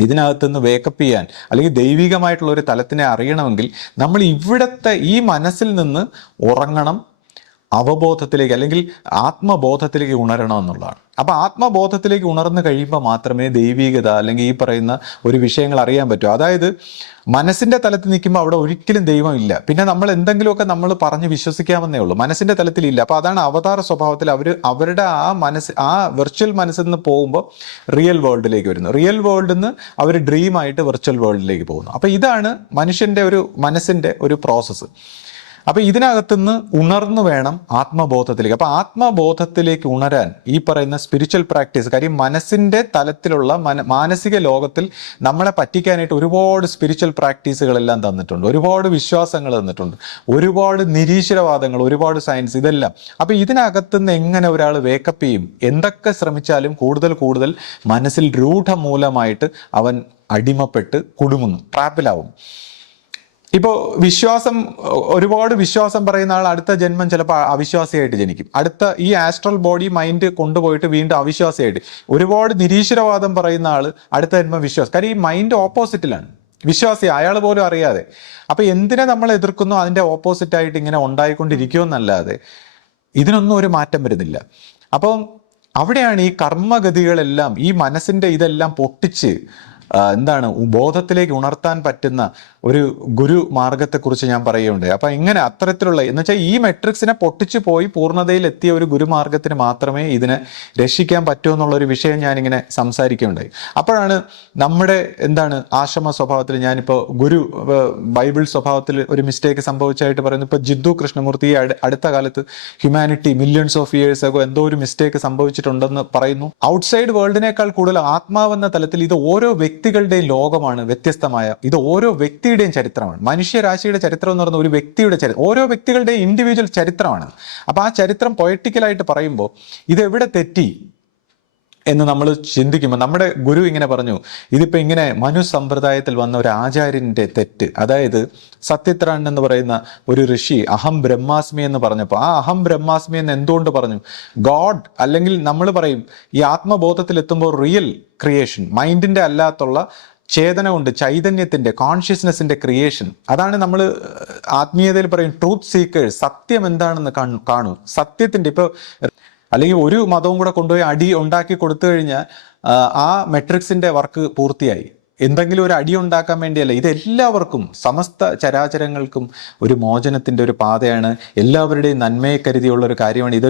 ഇതിനകത്ത് നിന്ന് വേക്കപ്പ് ചെയ്യാൻ അല്ലെങ്കിൽ ദൈവികമായിട്ടുള്ള ഒരു തലത്തിനെ അറിയണമെങ്കിൽ നമ്മൾ ഇവിടുത്തെ ഈ മനസ്സിൽ നിന്ന് ഉറങ്ങണം അവബോധത്തിലേക്ക് അല്ലെങ്കിൽ ആത്മബോധത്തിലേക്ക് ഉണരണം എന്നുള്ളതാണ്. അപ്പോൾ ആത്മബോധത്തിലേക്ക് ഉണർന്നു കഴിയുമ്പോൾ മാത്രമേ ദൈവികത അല്ലെങ്കിൽ ഈ പറയുന്ന ഒരു വിഷയങ്ങൾ അറിയാൻ പറ്റൂ. അതായത് മനസ്സിന്റെ തലത്തിൽ നിൽക്കുമ്പോൾ അവിടെ ഒരിക്കലും ദൈവം ഇല്ല. പിന്നെ നമ്മൾ എന്തെങ്കിലുമൊക്കെ നമ്മൾ പറഞ്ഞ് വിശ്വസിക്കാമെന്നേ ഉള്ളൂ. മനസ്സിന്റെ തലത്തിലില്ല അപ്പോൾ അതാണ് അവതാര സ്വഭാവത്തിൽ അവർ അവരുടെ ആ മനസ്സ് ആ വെർച്വൽ മനസ്സിൽ നിന്ന് പോകുമ്പോൾ റിയൽ വേൾഡിലേക്ക് വരുന്നു റിയൽ വേൾഡിൽ നിന്ന് അവർ ഡ്രീമായിട്ട് വെർച്വൽ വേൾഡിലേക്ക് പോകുന്നു. അപ്പോൾ ഇതാണ് മനുഷ്യന്റെ ഒരു മനസ്സിന്റെ ഒരു പ്രോസസ്സ് അപ്പൊ ഇതിനകത്തുനിന്ന് ഉണർന്നു വേണം ആത്മബോധത്തിലേക്ക്. അപ്പൊ ആത്മബോധത്തിലേക്ക് ഉണരാൻ ഈ പറയുന്ന സ്പിരിച്വൽ പ്രാക്ടീസ് കാര്യം മനസ്സിന്റെ തലത്തിലുള്ള മന മാനസിക ലോകത്തിൽ നമ്മളെ പറ്റിക്കാനായിട്ട് ഒരുപാട് സ്പിരിച്വൽ പ്രാക്ടീസുകളെല്ലാം തന്നിട്ടുണ്ട്. ഒരുപാട് വിശ്വാസങ്ങൾ തന്നിട്ടുണ്ട്. ഒരുപാട് നിരീശ്വരവാദങ്ങൾ ഒരുപാട് സയൻസ് ഇതെല്ലാം. അപ്പൊ ഇതിനകത്തുനിന്ന് എങ്ങനെ ഒരാൾ വേക്കപ്പ് ചെയ്യും? എന്തൊക്കെ ശ്രമിച്ചാലും കൂടുതൽ കൂടുതൽ മനസ്സിൽ രൂഢമൂലമായിട്ട് അവൻ അടിമപ്പെട്ട് കുടുങ്ങുന്നു ട്രാപ്പിലാവും ഇപ്പോൾ വിശ്വാസം ഒരുപാട് വിശ്വാസം പറയുന്ന ആൾ അടുത്ത ജന്മം ചിലപ്പോൾ അവിശ്വാസിയായിട്ട് ജനിക്കും. അടുത്ത ഈ ആസ്ട്രൽ ബോഡി മൈൻഡ് കൊണ്ടുപോയിട്ട് വീണ്ടും അവിശ്വാസിയായിട്ട്. ഒരുപാട് നിരീശ്വരവാദം പറയുന്ന ആൾ അടുത്ത ജന്മം വിശ്വാസം. കാര്യം ഈ മൈൻഡ് ഓപ്പോസിറ്റിലാണ് വിശ്വാസി അയാൾ പോലും അറിയാതെ. അപ്പൊ എന്തിനെ നമ്മൾ എതിർക്കുന്നു? അതിന്റെ ഓപ്പോസിറ്റ് ആയിട്ട് ഇങ്ങനെ ഉണ്ടായിക്കൊണ്ടിരിക്കുമെന്നല്ലാതെ. ഇതിനൊന്നും ഒരു മാറ്റം വരുന്നില്ല. അപ്പം അവിടെയാണ് ഈ കർമ്മഗതികളെല്ലാം ഈ മനസ്സിന്റെ ഇതെല്ലാം പൊട്ടിച്ച് എന്താണ് ബോധത്തിലേക്ക് ഉണർത്താൻ പറ്റുന്ന ഒരു ഗുരു മാർഗത്തെക്കുറിച്ച് ഞാൻ പറയുന്നുണ്ട് അപ്പൊ ഇങ്ങനെ അത്തരത്തിലുള്ള എന്ന് വെച്ചാൽ ഈ മെട്രിക്സിനെ പൊട്ടിച്ചു പോയി പൂർണതയിൽ എത്തിയ ഒരു ഗുരുമാർഗത്തിന് മാത്രമേ ഇതിനെ രക്ഷിക്കാൻ പറ്റൂ എന്നുള്ള ഒരു വിഷയം ഞാനിങ്ങനെ സംസാരിക്കുകയുണ്ടായി. അപ്പോഴാണ് നമ്മുടെ എന്താണ് ആശ്രമ സ്വഭാവത്തിൽ ഞാനിപ്പോൾ ഗുരു ബൈബിൾ സ്വഭാവത്തിൽ ഒരു മിസ്റ്റേക്ക് സംഭവിച്ചായിട്ട് പറയുന്നു. ഇപ്പോൾ ജിദ്ദു കൃഷ്ണമൂർത്തി അടുത്ത കാലത്ത് ഹ്യൂമാനിറ്റി മില്യൺസ് ഓഫ് ഇയേഴ്സ് ആകോ എന്തോ ഒരു മിസ്റ്റേക്ക് സംഭവിച്ചിട്ടുണ്ടെന്ന് പറയുന്നു. ഔട്ട്സൈഡ് വേൾഡിനേക്കാൾ കൂടുതൽ ആത്മാവെന്ന തലത്തിൽ ഇത് ഓരോ വ്യക്തികളുടെയും ലോകമാണ് വ്യത്യസ്തമായ ഇത് ഓരോ വ്യക്തിയുടെയും ചരിത്രമാണ്. മനുഷ്യരാശിയുടെ ചരിത്രം എന്ന് പറയുന്ന ഒരു വ്യക്തിയുടെ ചരിത്രം ഓരോ വ്യക്തികളുടെയും ഇൻഡിവിജ്വൽ ചരിത്രമാണ്. അപ്പോൾ ആ ചരിത്രം പൊയറ്റിക്കലായിട്ട് പറയുമ്പോൾ ഇത് എവിടെ തെറ്റി? എന്ന് നമ്മൾ ചിന്തിക്കുമ്പോൾ നമ്മുടെ ഗുരു ഇങ്ങനെ പറഞ്ഞു ഇതിപ്പോൾ ഇങ്ങനെ മനു സമ്പ്രദായത്തിൽ വന്ന ഒരു ആചാര്യന്റെ തെറ്റ് അതായത് സത്യത്രാൻ എന്ന് പറയുന്ന ഒരു ഋഷി അഹം ബ്രഹ്മാസ്മി എന്ന് പറഞ്ഞപ്പോൾ ആ അഹം ബ്രഹ്മാസ്മി എന്ന് എന്തുകൊണ്ട് പറഞ്ഞു? ഗോഡ് അല്ലെങ്കിൽ നമ്മൾ പറയും ഈ ആത്മബോധത്തിൽ എത്തുമ്പോൾ റിയൽ ക്രിയേഷൻ മൈൻഡിന്റെ അല്ലാത്തുള്ള ചേതന കൊണ്ട് ചൈതന്യത്തിന്റെ കോൺഷ്യസ്നെസ്സിന്റെ ക്രിയേഷൻ. അതാണ് നമ്മൾ ആത്മീയതയിൽ പറയും ട്രൂത്ത് സീക്കേഴ്സ് സത്യം എന്താണെന്ന് കാണു- കാണൂ. സത്യത്തിന്റെ ഇപ്പൊ അല്ലെങ്കിൽ ഒരു മതവും കൂടെ കൊണ്ടുപോയി അടി ഉണ്ടാക്കി കൊടുത്തു കഴിഞ്ഞാൽ ആ, മെട്രിക്സിന്റെ വർക്ക് പൂർത്തിയായി. എന്തെങ്കിലും ഒരു അടി ഉണ്ടാക്കാൻ വേണ്ടിയല്ല. ഇത് എല്ലാവർക്കും സമസ്ത ചരാചരങ്ങൾക്കും ഒരു മോചനത്തിന്റെ ഒരു പാതയാണ്. എല്ലാവരുടെയും നന്മയെ കരുതിയുള്ള ഒരു കാര്യമാണ്. ഇതൊരു